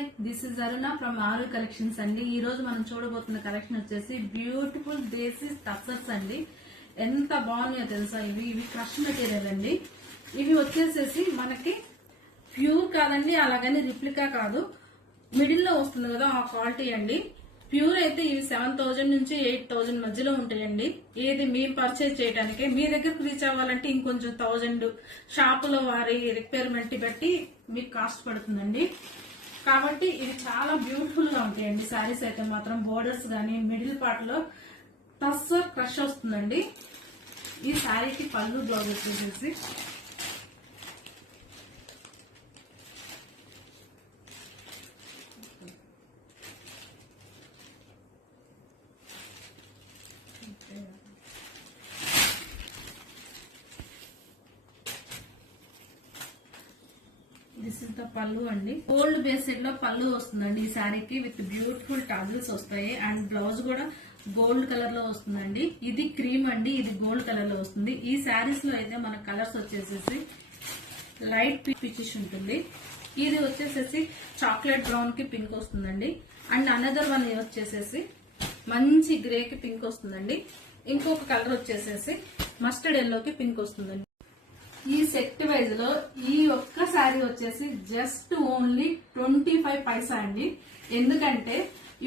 Hi, this is Aruna from ఆరు collections అండి. ఈ రోజు మనం చూడబోతున్న కలెక్షన్ వచ్చేసి బ్యూటిఫుల్ దేశీ టసర్స్ అండి. ఎంత బాగున్నాయో తెలుసా. ఇవి క్రష్ మెటీరియల్ అండి. ఇవి వచ్చేసేసి మనకి ప్యూర్ కాదండి, అలాగని రిప్లికా కాదు, మిడిల్ లో వస్తుంది కదా ఆ క్వాలిటీ అండి. ప్యూర్ అయితే ఇవి 7,000 నుంచి 8,000 మధ్యలో ఉంటాయండి. ఏది మీరు పర్చేజ్ చేయడానికి మీ దగ్గరకు రీచ్ అవ్వాలంటే ఇంకొంచెం 1000 షాపులో వారి రిక్వైర్మెంట్ బట్టి మీకు కాస్ట్ పడుతుందండి. కాబట్టి ఇవి చాలా బ్యూటిఫుల్ గా ఉంటాయండి. శారీస్ అయితే మాత్రం బోర్డర్స్ గానీ మిడిల్ పార్ట్ లో టస్సర్ క్రష్ వస్తుందండి. ఈ శారీకి పళ్ళు బ్లౌజ్ వచ్చేసేసి దిస్ ఇస్ ద పళ్ళు అండి. గోల్డ్ బేస్డ్ లో పళ్ళు వస్తుందండి ఈ శారీకి. విత్ బ్యూటిఫుల్ టాజిల్స్ వస్తాయి అండ్ బ్లౌజ్ కూడా గోల్డ్ కలర్ లో వస్తుందండి. ఇది క్రీమ్ అండి, ఇది గోల్డ్ కలర్ లో వస్తుంది. ఈ శారీస్ లో అయితే మన కలర్స్ వచ్చేసేసి లైట్ పీచిష్ ఉంటుంది, ఇది వచ్చేసేసి చాక్లెట్ బ్రౌన్ కి పింక్ వస్తుందండి. అండ్ అనదర్ వన్ వచ్చేసేసి మంచి గ్రే కి పింక్ వస్తుందండి. ఇంకొక కలర్ వచ్చేసేసి మస్టర్డ్ ఎల్లోకి పింక్ వస్తుందండి. ఈ సెట్ వైజ్ లో ఈ ఒక్క శారీ వచ్చేసి జస్ట్ ఓన్లీ 25 పైసా అండి. ఎందుకంటే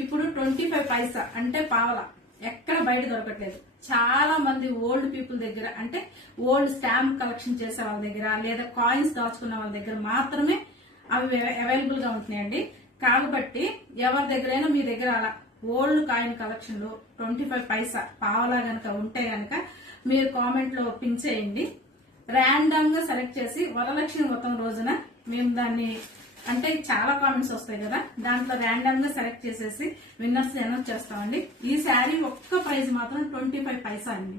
ఇప్పుడు 25 పైసా అంటే పావలా ఎక్కడ బయట దొరకట్లేదు. చాలా మంది ఓల్డ్ పీపుల్ దగ్గర, అంటే ఓల్డ్ స్టాంప్ కలెక్షన్ చేసే వాళ్ళ దగ్గర లేదా కాయిన్స్ దాచుకున్న వాళ్ళ దగ్గర మాత్రమే అవి అవైలబుల్ గా ఉంటున్నాయండి. కాబట్టి ఎవరి దగ్గరైనా మీ దగ్గర అలా ఓల్డ్ కాయిన్ కలెక్షన్ లో 25 పైసా పావలా గనక ఉంటే గనక మీరు కామెంట్ లో పిన్ చేయండి. ర్యాండమ్ గా సెలెక్ట్ చేసి వరలక్ష్మి మొత్తం రోజున మేము దాన్ని, అంటే చాలా కామెంట్స్ వస్తాయి కదా, దాంట్లో ర్యాండమ్ గా సెలెక్ట్ చేసేసి విన్నర్స్ అనౌన్స్ చేస్తామండి. ఈ శారీ ఒక్క ప్రైస్ మాత్రం 25 పైసా అండి.